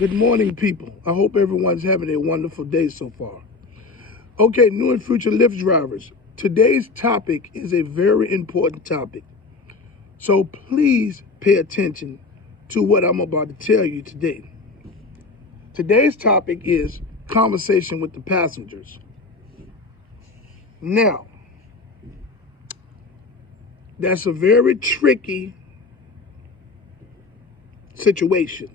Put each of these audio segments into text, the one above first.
Good morning, people. I hope everyone's having a wonderful day so far. Okay, new and future Lyft drivers. Today's topic is a very important topic. So please pay attention to what I'm about to tell you today. Today's topic is conversation with the passengers. Now, that's a very tricky situation.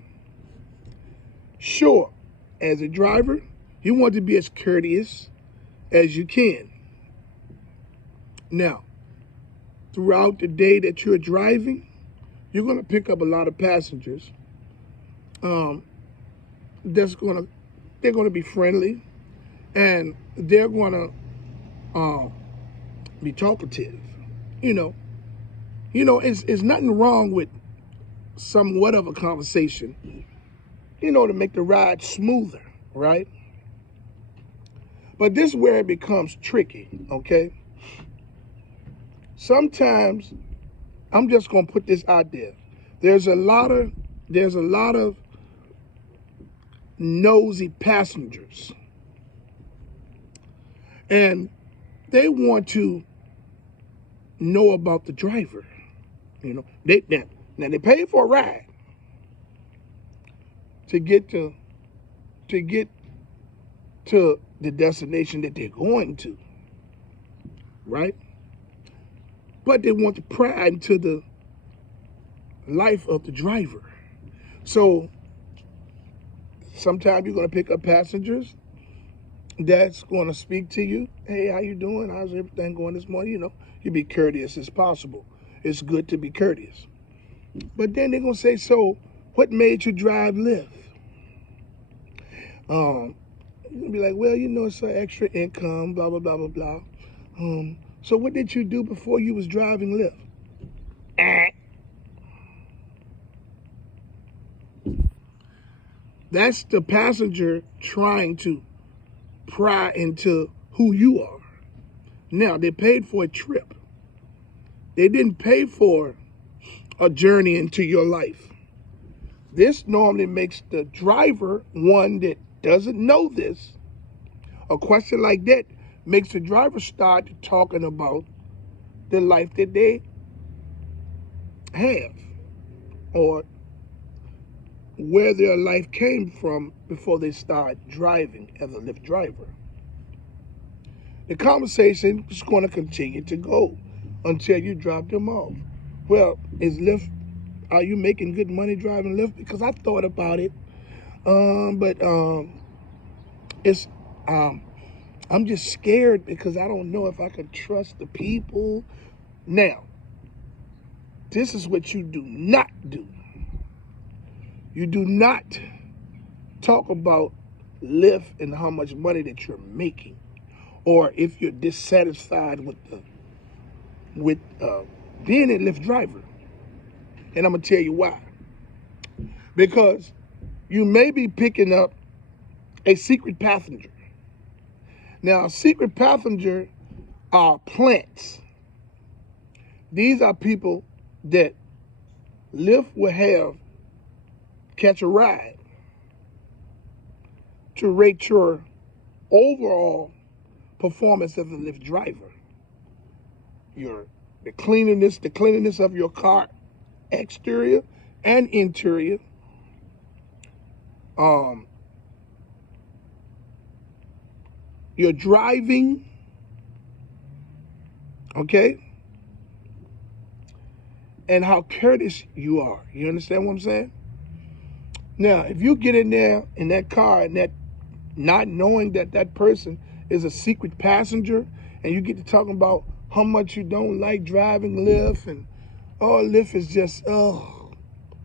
Sure, as a driver, you want to be as courteous as you can. Now, throughout the day that you're driving, you're going to pick up a lot of passengers. They're going to be friendly, and they're going to be talkative. It's nothing wrong with somewhat of a conversation, to make the ride smoother, right? But this is where it becomes tricky, okay? Sometimes, I'm just gonna put this out there. There's a lot of nosy passengers, and they want to know about the driver. They pay for a ride to get to the destination that they're going to, right? But they want to pry into the life of the driver. So sometimes you're going to pick up passengers that's going to speak to you. Hey, how you doing? How's everything going this morning? You be courteous as possible. It's good to be courteous. But then they're going to say, so what made you drive Lyft? You'll be like, well, it's an extra income, blah, blah, blah, blah, blah. So what did you do before you was driving Lyft? That's the passenger trying to pry into who you are. Now, they paid for a trip. They didn't pay for a journey into your life. This normally makes the driver, one that doesn't know this, a question like that makes the driver start talking about the life that they have or where their life came from before they start driving as a Lyft driver. The conversation is going to continue to go until you drop them off. Well, are you making good money driving Lyft? Because I thought about it, but I'm just scared because I don't know if I can trust the people. Now, this is what you do not do. You do not talk about Lyft and how much money that you're making, or if you're dissatisfied with being a Lyft driver. And I'm gonna tell you why. Because you may be picking up a secret passenger. Now, secret passenger are plants. These are people that Lyft will have catch a ride to rate your overall performance as a Lyft driver. The cleanliness of your car, exterior and interior. Your driving, okay? And how courteous you are. You understand what I'm saying? Now, if you get in there in that car and that not knowing that person is a secret passenger, and you get to talking about how much you don't like driving Lyft, and Lyft is just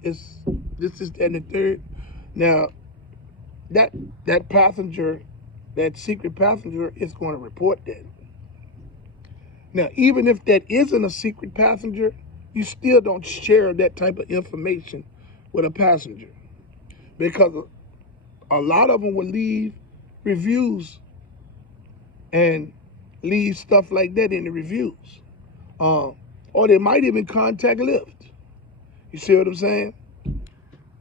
it's this is and the third. Now, that passenger, that secret passenger, is going to report that. Now, even if that isn't a secret passenger, you still don't share that type of information with a passenger, because a lot of them will leave reviews and leave stuff like that in the reviews. Or they might even contact Lyft. You see what I'm saying?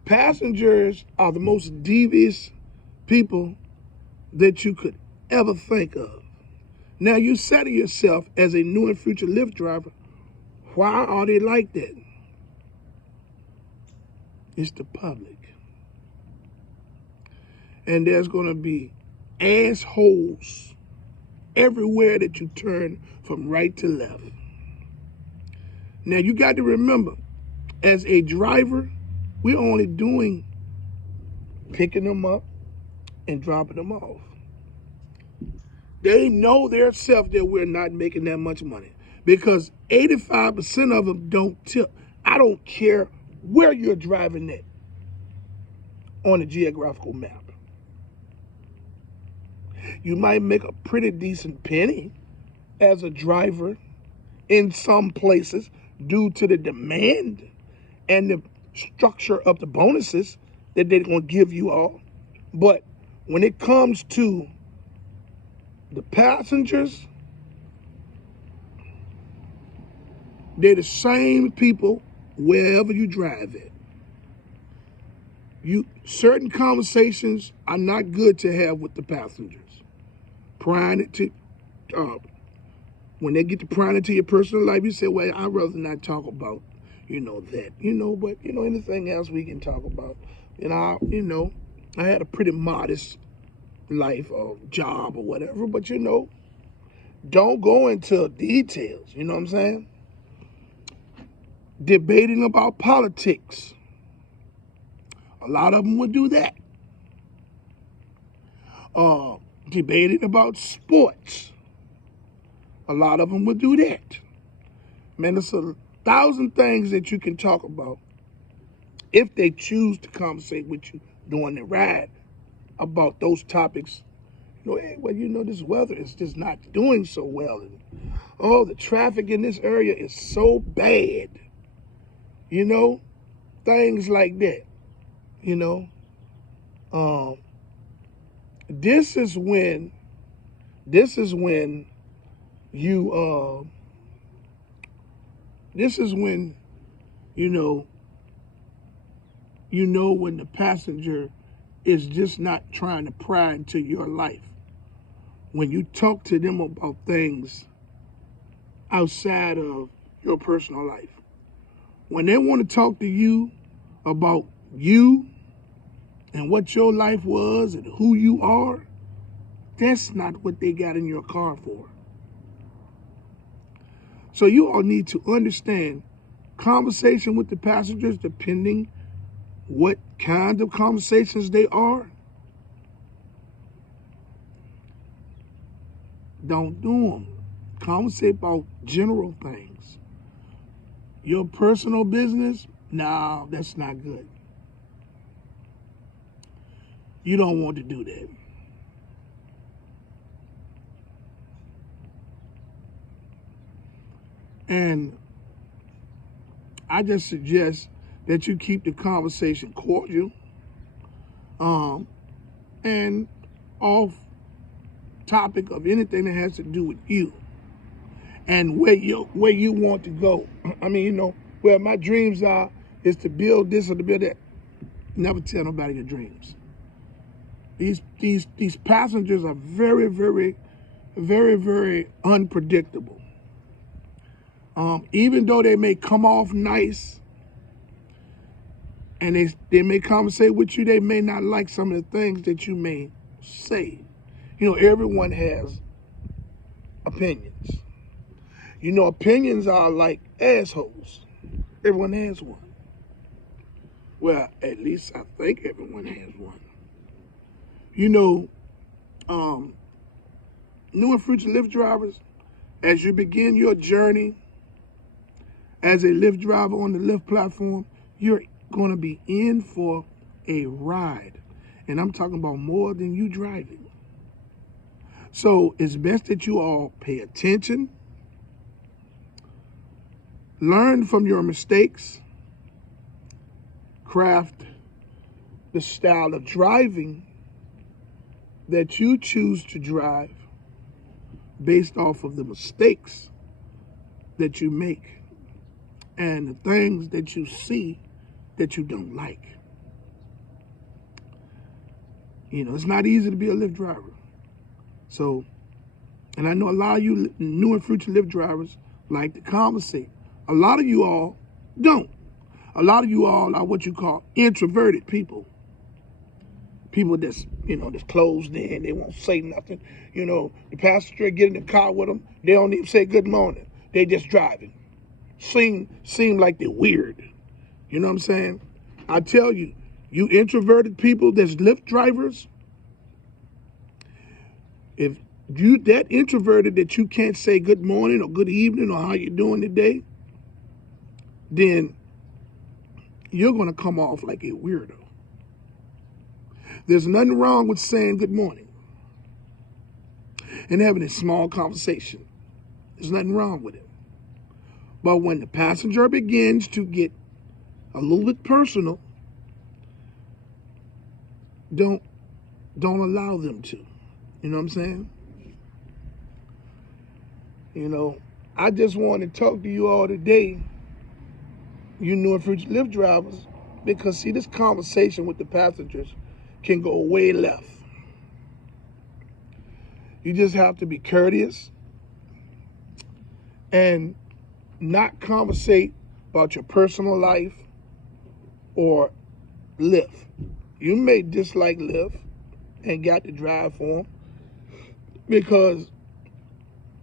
Passengers are the most devious people that you could ever think of. Now you say to yourself, as a new and future Lyft driver, why are they like that? It's the public. And there's going to be assholes everywhere that you turn from right to left. Now you got to remember, as a driver, we're only doing picking them up and dropping them off. They know their self that we're not making that much money because 85% of them don't tip. I don't care where you're driving at on a geographical map. You might make a pretty decent penny as a driver in some places due to the demand and the structure of the bonuses that they're going to give you all. But when it comes to the passengers, they're the same people wherever you drive at. Certain conversations are not good to have with the passengers. Prying it to, when they get to prying into your personal life, you say, well, I'd rather not talk about, that, but, anything else we can talk about. I had a pretty modest life or job or whatever, but, don't go into details, you know what I'm saying? Debating about politics. A lot of them would do that. Debating about sports. A lot of them would do that. Man, there's 1,000 things that you can talk about if they choose to conversate with you during the ride about those topics. Hey, well, this weather is just not doing so well. And, the traffic in this area is so bad. Things like that. This is when when the passenger is just not trying to pry into your life. When you talk to them about things outside of your personal life. When they want to talk to you about you and what your life was and who you are, that's not what they got in your car for. So you all need to understand conversation with the passengers, depending what kind of conversations they are. Don't do them. Conversate about general things. Your personal business, no, that's not good. You don't want to do that. And I just suggest that you keep the conversation cordial and off topic of anything that has to do with you and where you want to go. Where my dreams are is to build this or to build that. Never tell nobody your dreams. These passengers are very, very, very, very unpredictable. Even though they may come off nice and they may conversate with you, they may not like some of the things that you may say. Everyone has opinions. Opinions are like assholes. Everyone has one. Well, at least I think everyone has one. New and future Lyft drivers, as you begin your journey as a Lyft driver on the Lyft platform, you're going to be in for a ride. And I'm talking about more than you driving. So it's best that you all pay attention, learn from your mistakes, craft the style of driving that you choose to drive based off of the mistakes that you make and the things that you see that you don't like. You know, it's not easy to be a Lyft driver. So, and I know a lot of you new and future Lyft drivers like to conversate. A lot of you all don't. A lot of you all are what you call introverted people. People that's, you know, that's closed in. They won't say nothing. You know, the passenger get in the car with them. They don't even say good morning. They just driving. Seem like they're weird. You know what I'm saying? I tell you, you introverted people that's Lyft drivers, if you that introverted that you can't say good morning or good evening or how you doing today, then you're going to come off like a weirdo. There's nothing wrong with saying good morning and having a small conversation. There's nothing wrong with it. But when the passenger begins to get a little bit personal, don't allow them to. You know what I'm saying? You know, I just want to talk to you all today, you new and future Lyft drivers, because see, this conversation with the passengers can go way left. You just have to be courteous and not conversate about your personal life or Lyft. You may dislike Lyft and got to drive for them because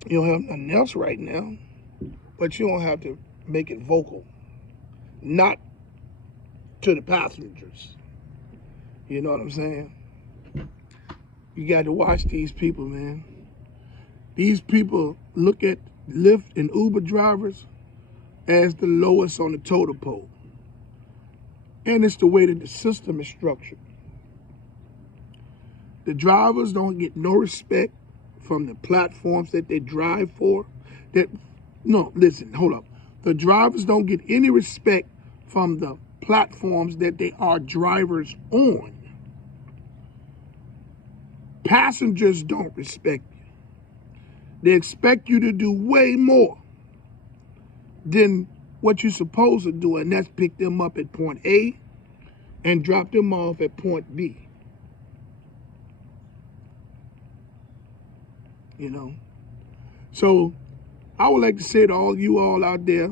you don't have nothing else right now, but you don't have to make it vocal. Not to the passengers. You know what I'm saying? You got to watch these people, man. These people look at Lyft and Uber drivers as the lowest on the totem pole. And it's the way that the system is structured. The drivers don't get no respect from the platforms that they drive for. No, listen, hold up. The drivers don't get any respect from the platforms that they are drivers on. Passengers don't respect you. They expect you to do way more than what you're supposed to do, and that's pick them up at point A and drop them off at point B. You know? So I would like to say to all you all out there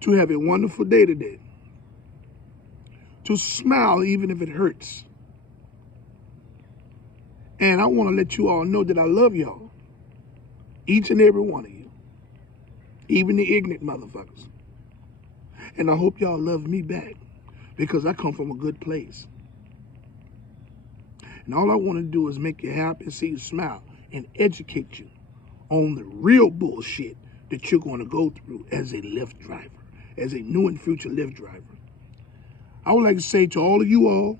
to have a wonderful day today. To smile even if it hurts. And I want to let you all know that I love y'all. Each and every one of you. Even the ignorant motherfuckers. And I hope y'all love me back because I come from a good place. And all I want to do is make you happy and see you smile and educate you on the real bullshit that you're going to go through as a Lyft driver, as a new and future Lyft driver. I would like to say to all of you all,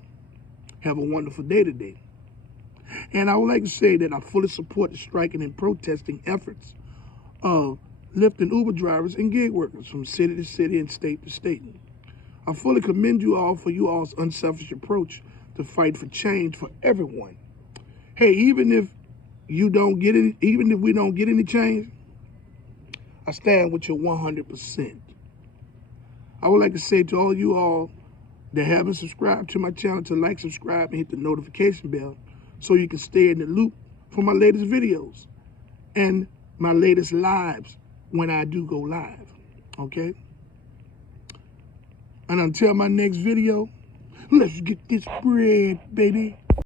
have a wonderful day today. And I would like to say that I fully support the striking and protesting efforts of Lyft and Uber drivers and gig workers from city to city and state to state. I fully commend you all for you all's unselfish approach to fight for change for everyone. Hey, even if we don't get any change, I stand with you 100%. I would like to say to all you all that haven't subscribed to my channel to like, subscribe, and hit the notification bell so you can stay in the loop for my latest videos and my latest lives when I do go live, okay? And until my next video, let's get this bread, baby.